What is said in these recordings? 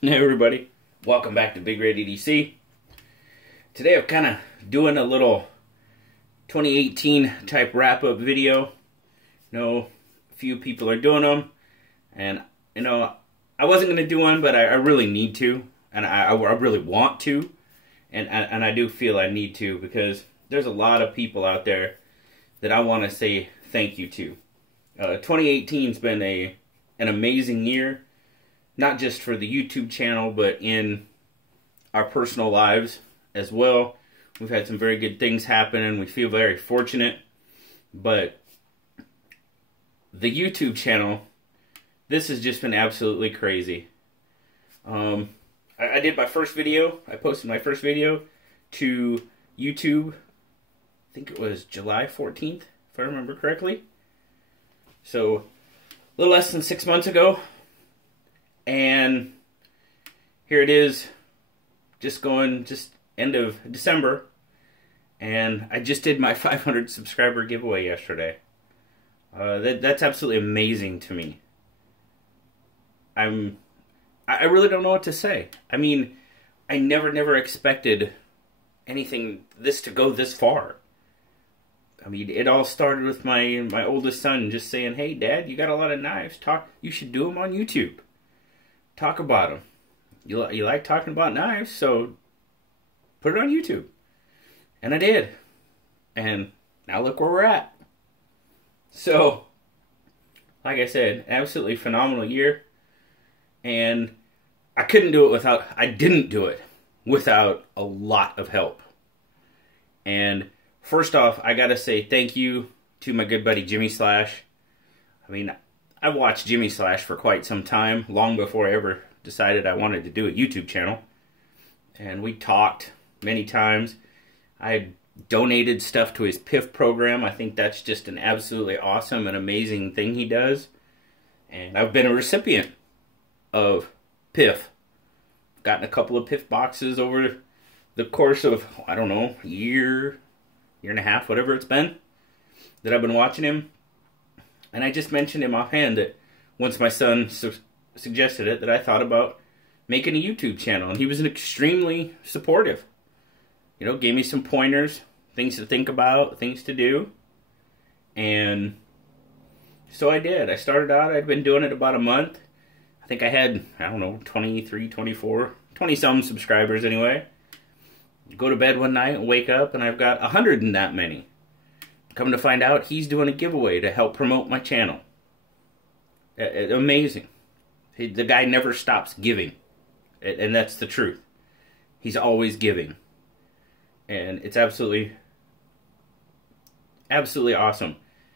Hey everybody, welcome back to Big Red EDC. Today I'm kind of doing a little 2018 type wrap-up video. A few people are doing them, and I wasn't going to do one, but I really need to, and I really want to, and I do feel I need to, because there's a lot of people out there that I want to say thank you to. 2018's been an amazing year. Not just for the YouTube channel, but in our personal lives as well. We've had some very good things happen, and we feel very fortunate. But the YouTube channel, this has just been absolutely crazy. I did my first video. I posted my first video to YouTube. I think it was July 14th, if I remember correctly. So, a little less than 6 months ago. And here it is, just end of December, and I just did my 500 subscriber giveaway yesterday. That's absolutely amazing to me. I really don't know what to say. I mean, I never expected this to go this far. I mean, it all started with my oldest son just saying, "Hey, Dad, you got a lot of knives. You should do them on YouTube. Talk about them. You like talking about knives, so put it on YouTube." And I did. And now look where we're at. So, like I said, absolutely phenomenal year. And I didn't do it without a lot of help. And first off, I gotta say thank you to my good buddy Jimmy Slash. I mean, I watched Jimmy Slash for quite some time, long before I ever decided I wanted to do a YouTube channel. And we talked many times. I had donated stuff to his PIF program. I think that's just an absolutely awesome and amazing thing he does. And I've been a recipient of PIF. Gotten a couple of PIF boxes over the course of, I don't know, year and a half, whatever it's been, that I've been watching him. And I just mentioned him offhand that once my son suggested it, that I thought about making a YouTube channel. And he was extremely supportive. Gave me some pointers, things to think about, things to do. And so I did. I started out, I'd been doing it about a month. I think I had, 23, 24, 20-some subscribers anyway. Go to bed one night and wake up, and I've got 100 and that many. Come to find out, he's doing a giveaway to help promote my channel. Amazing. The guy never stops giving. And that's the truth. He's always giving. And it's absolutely awesome.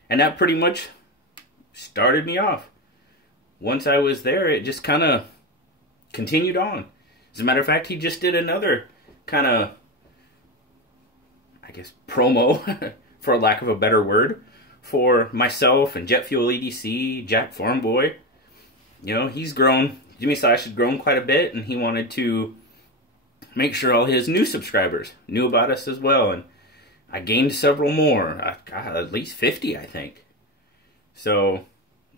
And that pretty much started me off. Once I was there, it just kind of continued on. As a matter of fact, he just did another kind of, I guess, promo, for lack of a better word, for myself and Jet Fuel EDC, Jack Farm Boy. He's grown. Jimmy Slash has grown quite a bit, and he wanted to make sure all his new subscribers knew about us as well. And I gained several more. God, at least 50, I think. So,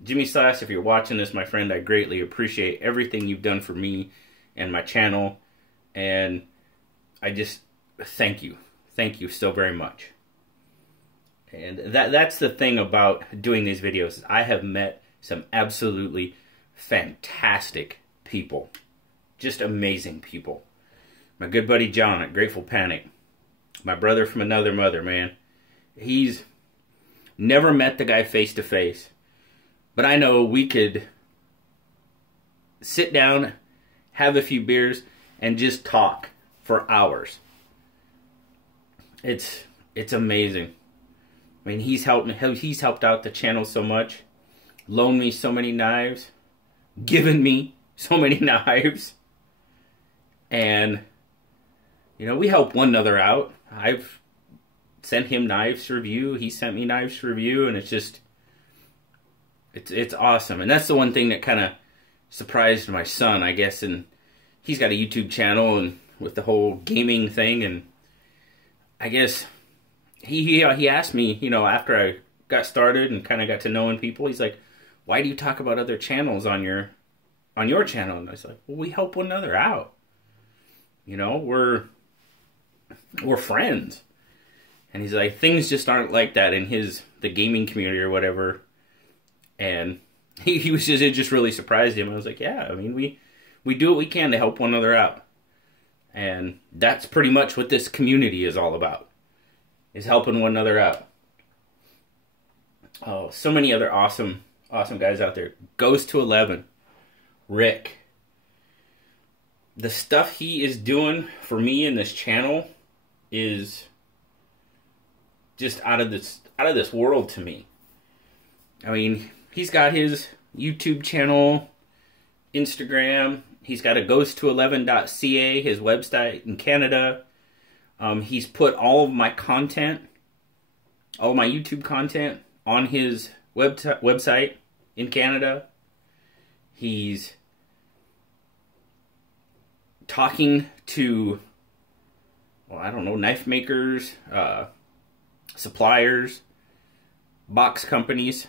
Jimmy Slash, if you're watching this, my friend, I greatly appreciate everything you've done for me and my channel. And I just thank you. Thank you so very much. And that's the thing about doing these videos. I have met some absolutely fantastic people. Just amazing people. My good buddy John at Grateful Panic. My brother from another mother, man. He's never met the guy face to face. But I know we could sit down, have a few beers, and just talk for hours. It's amazing. I mean, he's helped out the channel so much, loaned me so many knives, given me so many knives, and we help one another out. I've sent him knives to review, he sent me knives to review, and it's awesome. And that's the one thing that kind of surprised my son, I guess, and he's got a YouTube channel and with the whole gaming thing, and I guess he asked me, after I got started and kind of got to knowing people, he's like, why do you talk about other channels on your on your channel? And I was like, well, we help one another out. You know, we're friends. And he's like, things just aren't like that in the gaming community or whatever. And he was just, it just really surprised him. I was like, yeah, I mean, we do what we can to help one another out. And that's pretty much what this community is all about, is helping one another out. Oh, so many other awesome guys out there. Goes to 11. Rick. The stuff he is doing for me in this channel is just out of this world to me. I mean, he's got his YouTube channel, Instagram. He's got a goes211.ca, his website in Canada. He's put all of my content, all of my YouTube content on his website in Canada. He's talking to, well, I don't know, knife makers, suppliers, box companies.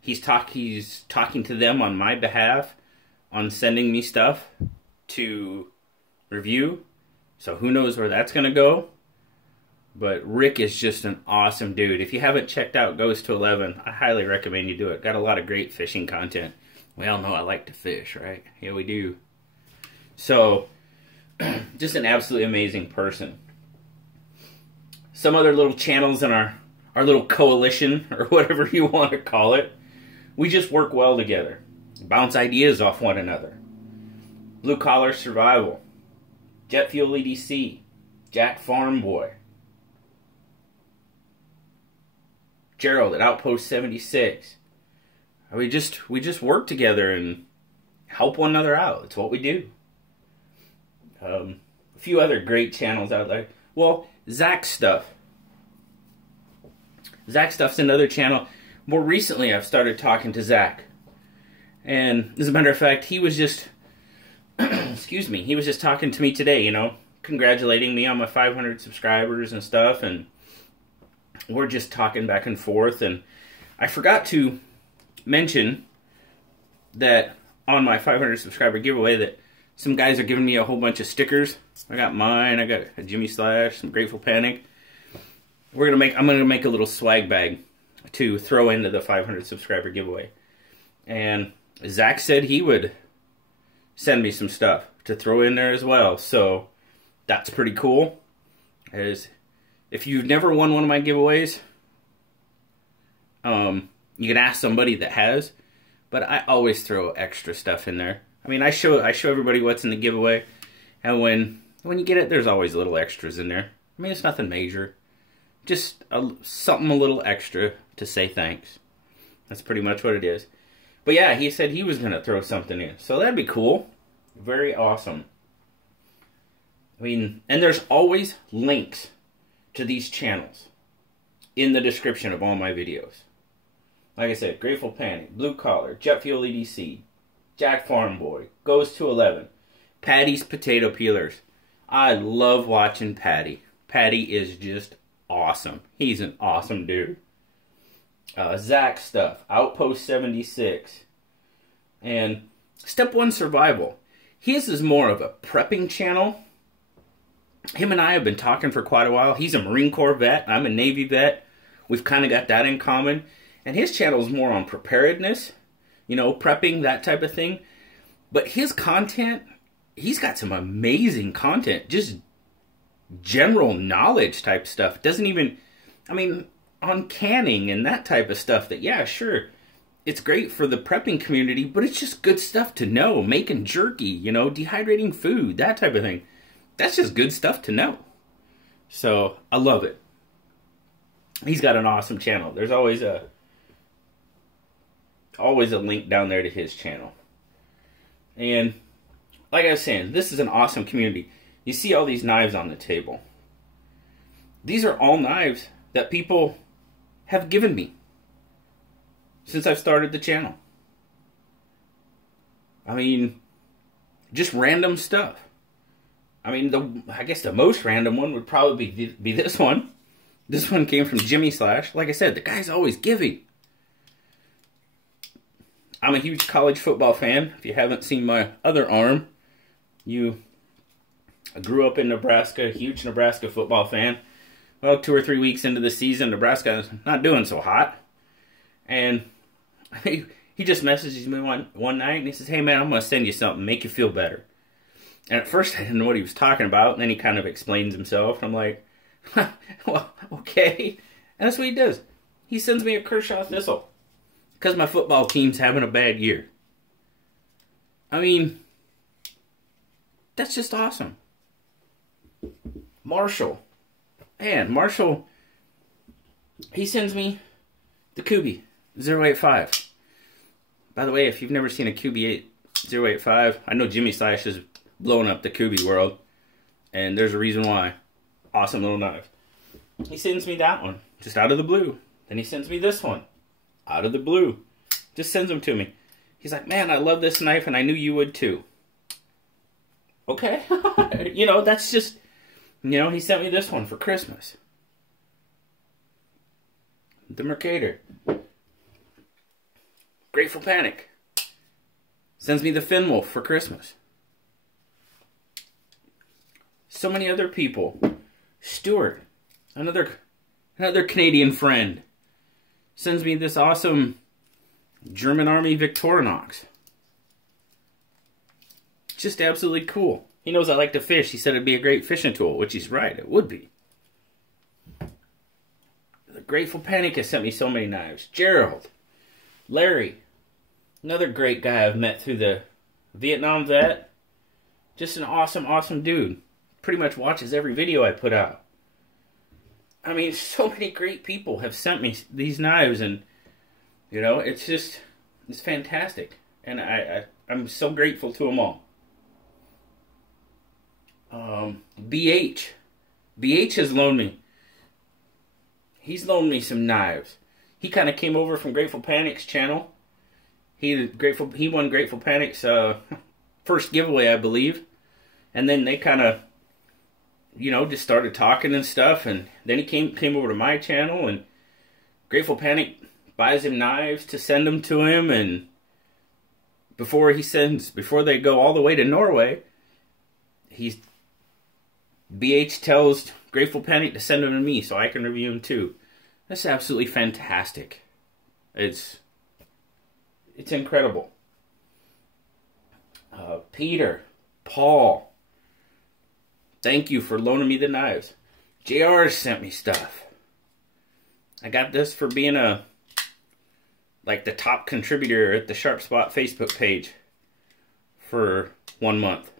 He's talking to them on my behalf on sending me stuff to review. So who knows where that's going to go. But Rick is just an awesome dude. If you haven't checked out Goes to 11, I highly recommend you do it. Got a lot of great fishing content. We all know I like to fish, right? Yeah, we do. So, just an absolutely amazing person. Some other little channels in our little coalition, or whatever you want to call it, we just work well together. Bounce ideas off one another. Blue Collar Survival, Jet Fuel EDC, Jack Farm Boy, Gerald at Outpost 76. We just work together and help one another out. It's what we do. A few other great channels out there. Well, Zach Stuff. Zach Stuff's another channel. More recently, I've started talking to Zach. And as a matter of fact, he was just, excuse me, he was just talking to me today, you know, congratulating me on my 500 subscribers and stuff. And we're just talking back and forth. And I forgot to mention that on my 500 subscriber giveaway that some guys are giving me a whole bunch of stickers. I got mine, I got a Jimmy Slash, some Grateful Panic. I'm gonna make a little swag bag to throw into the 500 subscriber giveaway. And Zach said he would send me some stuff to throw in there as well. So that's pretty cool. As if you've never won one of my giveaways, you can ask somebody that has, but I always throw extra stuff in there. I mean, I show everybody what's in the giveaway, and when you get it, there's always little extras in there. I mean, it's nothing major, just something a little extra to say thanks. That's pretty much what it is. But yeah, he said he was gonna throw something in, so that'd be cool. Very awesome. I mean, and there's always links to these channels in the description of all my videos. Like I said, Grateful Panic, Blue Collar, Jet Fuel EDC, Jack Farm Boy, Goes to 11, Patty's Potato Peelers. I love watching Patty. Patty is just awesome. He's an awesome dude. Zach Stuff, Outpost 76, and Step 1 Survival. His is more of a prepping channel. Him and I have been talking for quite a while. He's a Marine Corps vet. I'm a Navy vet. We've kind of got that in common. And his channel is more on preparedness, you know, prepping, that type of thing. But his content, he's got some amazing content. Just general knowledge type stuff. Doesn't even, I mean, on canning and that type of stuff that, yeah, sure, it's great for the prepping community, but it's just good stuff to know. Making jerky, you know, dehydrating food, that type of thing. That's just good stuff to know. So, I love it. He's got an awesome channel. There's always a link down there to his channel. And like I was saying, this is an awesome community. You see all these knives on the table. These are all knives that people have given me since I've started the channel. I mean, just random stuff. I mean, I guess the most random one would probably be this one. This one came from Jimmy Slash. Like I said, the guy's always giving. I'm a huge college football fan. If you haven't seen my other arm, I grew up in Nebraska, huge Nebraska football fan. Well, 2 or 3 weeks into the season, Nebraska's not doing so hot. And he just messages me one night, and he says, hey man, I'm going to send you something, make you feel better. And at first I didn't know what he was talking about, and then he kind of explains himself. I'm like, well, okay. And that's what he does. He sends me a Kershaw Thistle because my football team's having a bad year. I mean, that's just awesome. Marshall. Man, Marshall, he sends me the Kubi 085. By the way, if you've never seen a Kubi 085, I know Jimmy Slash is blowing up the Kubi world, and there's a reason why. Awesome little knife. He sends me that one, just out of the blue. Then he sends me this one, out of the blue. Just sends them to me. He's like, man, I love this knife, and I knew you would too. Okay. You know, that's just, you know, he sent me this one for Christmas. The Mercator. Grateful Panic sends me the Finn-Wolf for Christmas. So many other people. Stuart, another Canadian friend, sends me this awesome German Army Victorinox. Just absolutely cool. He knows I like to fish. He said it'd be a great fishing tool, which he's right, it would be. The Grateful Panic has sent me so many knives. Gerald, Larry, another great guy I've met through the Vietnam vet. Just an awesome, awesome dude. Pretty much watches every video I put out. I mean, so many great people have sent me these knives, and you know, it's fantastic, and I'm so grateful to them all. BH has loaned me. He's loaned me some knives. He kind of came over from Grateful Panic's channel. He won Grateful Panic's first giveaway, I believe, and then they kind of, you know, just started talking and stuff, and then he came over to my channel, and Grateful Panic buys him knives to send them to him, and before they go all the way to Norway, BH tells Grateful Panic to send them to me so I can review them too. That's absolutely fantastic. It's incredible. Peter, Paul, thank you for loaning me the knives. JR sent me stuff. I got this for being like the top contributor at the Sharp Spot Facebook page for 1 month.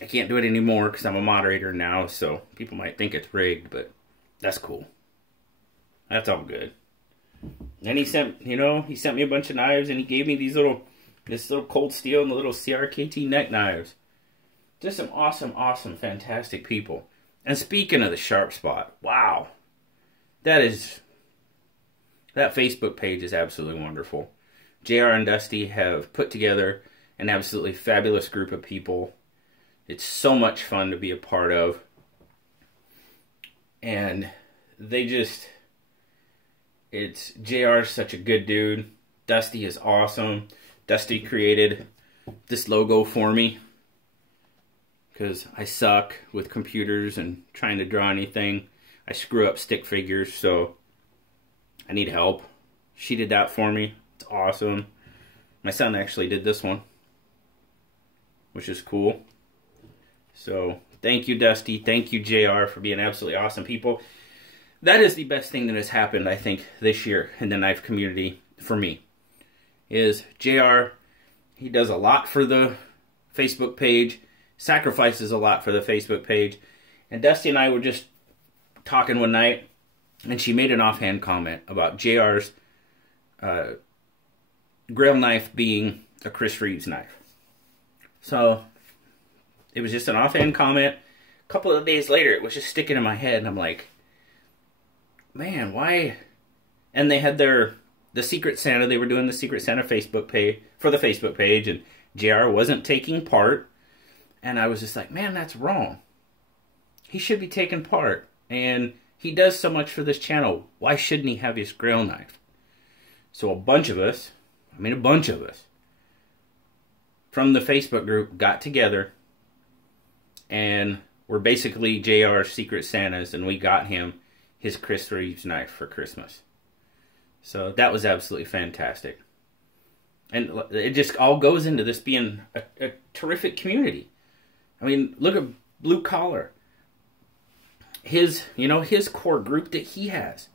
I can't do it anymore because I'm a moderator now, so people might think it's rigged, but that's cool. That's all good. And he sent me a bunch of knives, and he gave me this little Cold Steel and the little CRKT neck knives. Just some awesome, awesome, fantastic people. And speaking of the Sharp Spot, wow. That Facebook page is absolutely wonderful. JR and Dusty have put together an absolutely fabulous group of people. It's so much fun to be a part of. And JR's such a good dude. Dusty is awesome. Dusty created this logo for me, because I suck with computers and trying to draw anything. I screw up stick figures, so I need help. She did that for me. It's awesome. My son actually did this one, which is cool. So thank you, Dusty. Thank you, JR, for being absolutely awesome people. That is the best thing that has happened, I think, this year in the knife community for me. Is JR, he does a lot for the Facebook page, sacrifices a lot for the Facebook page. And Dusty and I were just talking one night, and she made an offhand comment about JR's grill knife being a Chris Reeves knife. So it was just an offhand comment. A couple of days later, it was just sticking in my head, and I'm like, man, why? And they had the Secret Santa. They were doing the Secret Santa Facebook page for the Facebook page, and JR wasn't taking part. And I was just like, man, that's wrong. He should be taking part, and he does so much for this channel. Why shouldn't he have his grill knife? So a bunch of us, I mean, a bunch of us from the Facebook group got together and we're basically JR's Secret Santas, and we got him his Chris Reeves knife for Christmas. So that was absolutely fantastic. And it just all goes into this being a terrific community. I mean, look at Blue Collar. His core group that he has.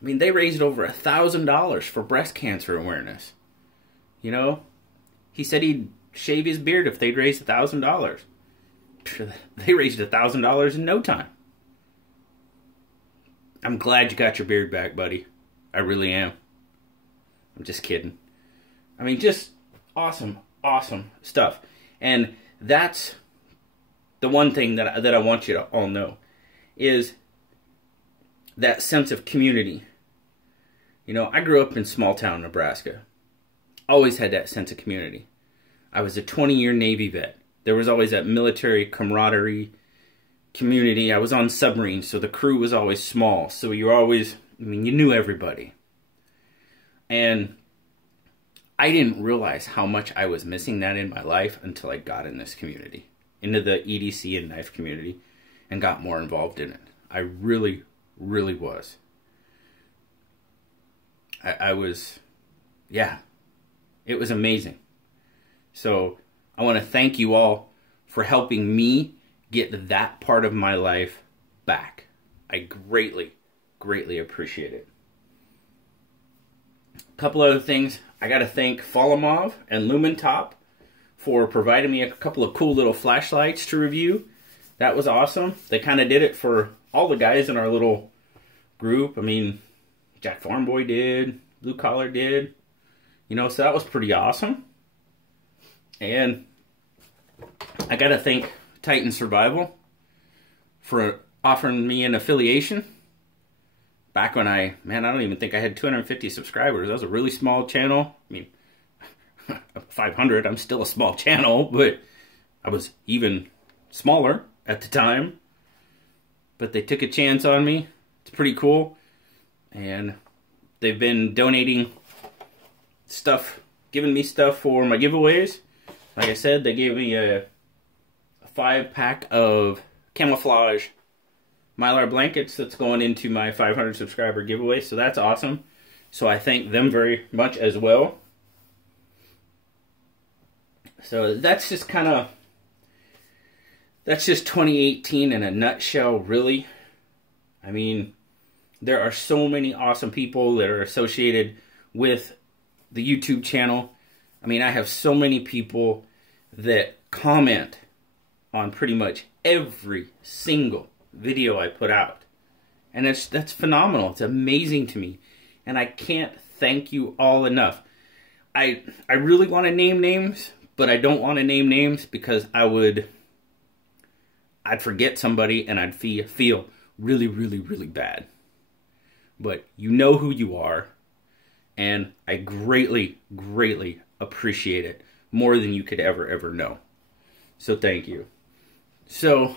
I mean, they raised over $1,000 for breast cancer awareness. You know, he said he'd shave his beard if they'd raise $1,000. They raised $1,000 in no time. I'm glad you got your beard back, buddy. I really am. I'm just kidding. I mean, just awesome, awesome stuff. And that's the one thing that I want you to all know, is that sense of community. You know, I grew up in small town Nebraska. Always had that sense of community. I was a 20-year Navy vet. There was always that military camaraderie, community. I was on submarines, so the crew was always small. So you were always, I mean, you knew everybody. And I didn't realize how much I was missing that in my life until I got in this community, into the EDC and knife community, and got more involved in it. I really, really was. I was, yeah, it was amazing. So I want to thank you all for helping me get that part of my life back. I greatly, greatly appreciate it. A couple other things. I got to thank Folamov and Lumentop for providing me a couple of cool little flashlights to review. That was awesome. They kind of did it for all the guys in our little group. I mean, Jack Farmboy did, Blue Collar did. You know, so that was pretty awesome. And I got to thank Titan Survival for offering me an affiliation. Back when I don't even think I had 250 subscribers. That was a really small channel. I mean, 500, I'm still a small channel, but I was even smaller at the time. But they took a chance on me. It's pretty cool. And they've been donating stuff, giving me stuff for my giveaways. Like I said, they gave me a 5-pack of camouflage Mylar blankets that's going into my 500 subscriber giveaway, so that's awesome. So I thank them very much as well. So that's just kind of, that's just 2018 in a nutshell, really. I mean, there are so many awesome people that are associated with the YouTube channel. I mean, I have so many people that comment on pretty much every single video I put out. And that's phenomenal. It's amazing to me. And I can't thank you all enough. I really want to name names, but I don't want to name names because I'd forget somebody and I'd feel really, really, really bad. But you know who you are, and I greatly, greatly appreciate it. More than you could ever know. So thank you. So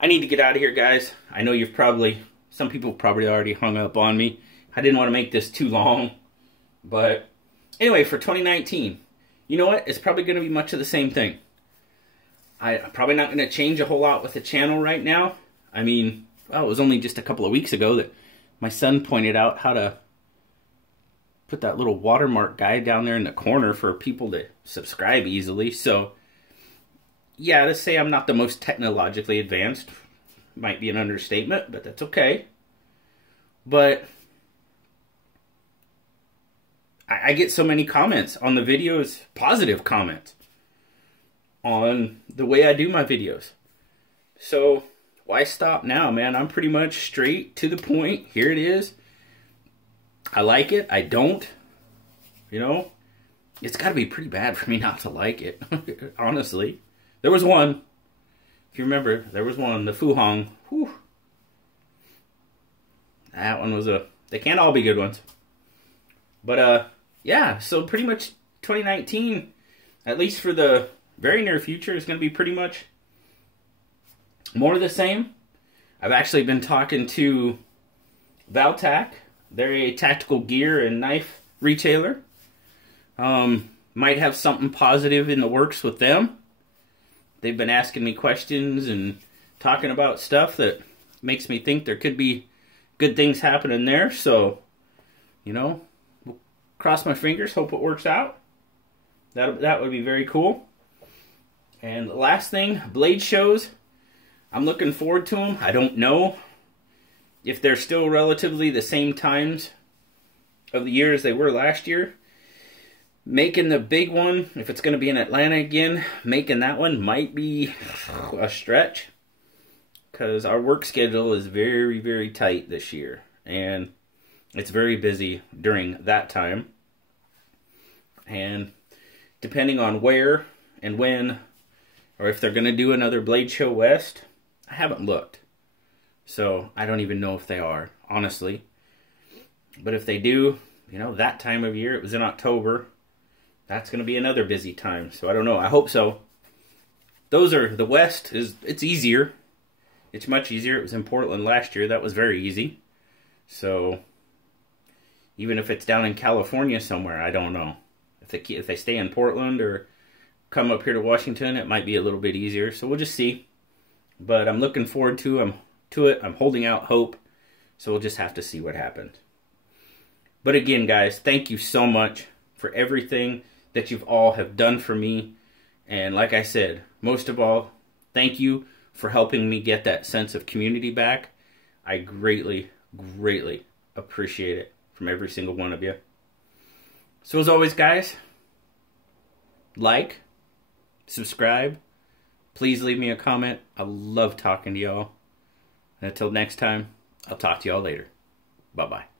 I need to get out of here, guys. I know some people probably already hung up on me. I didn't want to make this too long. But anyway, for 2019, you know what? It's probably going to be much of the same thing. I'm probably not going to change a whole lot with the channel right now. I mean, well, it was only just a couple of weeks ago that my son pointed out how to put that little watermark guide down there in the corner for people to subscribe easily. So, yeah, to say I'm not the most technologically advanced might be an understatement, but that's okay. But I get so many comments on the videos, positive comments, on the way I do my videos. So, why stop now, man? I'm pretty much straight to the point. Here it is. I like it. I don't. You know, it's got to be pretty bad for me not to like it, honestly. There was one. If you remember, there was one, the Fu Hong. Whew. That one was they can't all be good ones. But, yeah, so pretty much 2019, at least for the very near future, is going to be pretty much more of the same. I've actually been talking to Valtac. They're a tactical gear and knife retailer. Might have something positive in the works with them. They've been asking me questions and talking about stuff that makes me think there could be good things happening there. So, you know, we'll cross my fingers, hope it works out. That would be very cool. And the last thing, Blade shows. I'm looking forward to them. I don't know if they're still relatively the same times of the year as they were last year. Making the big one, if it's going to be in Atlanta again, making that one might be a stretch. Because our work schedule is very, very tight this year. And it's very busy during that time. And depending on where and when, or if they're going to do another Blade Show West, I haven't looked. So I don't even know if they are, honestly. But if they do, you know, that time of year, it was in October, that's going to be another busy time. So I don't know. I hope so. Those are, the West, it's easier. It's much easier. It was in Portland last year. That was very easy. So even if it's down in California somewhere, I don't know. If they stay in Portland or come up here to Washington, it might be a little bit easier. So we'll just see. But I'm looking forward to it. I'm holding out hope. So we'll just have to see what happens. But again, guys, thank you so much for everything that you've all have done for me. And like I said, most of all, thank you for helping me get that sense of community back. I greatly, greatly appreciate it from every single one of you. So as always, guys, like, subscribe, please leave me a comment. I love talking to y'all. Until next time, I'll talk to y'all later. Bye-bye.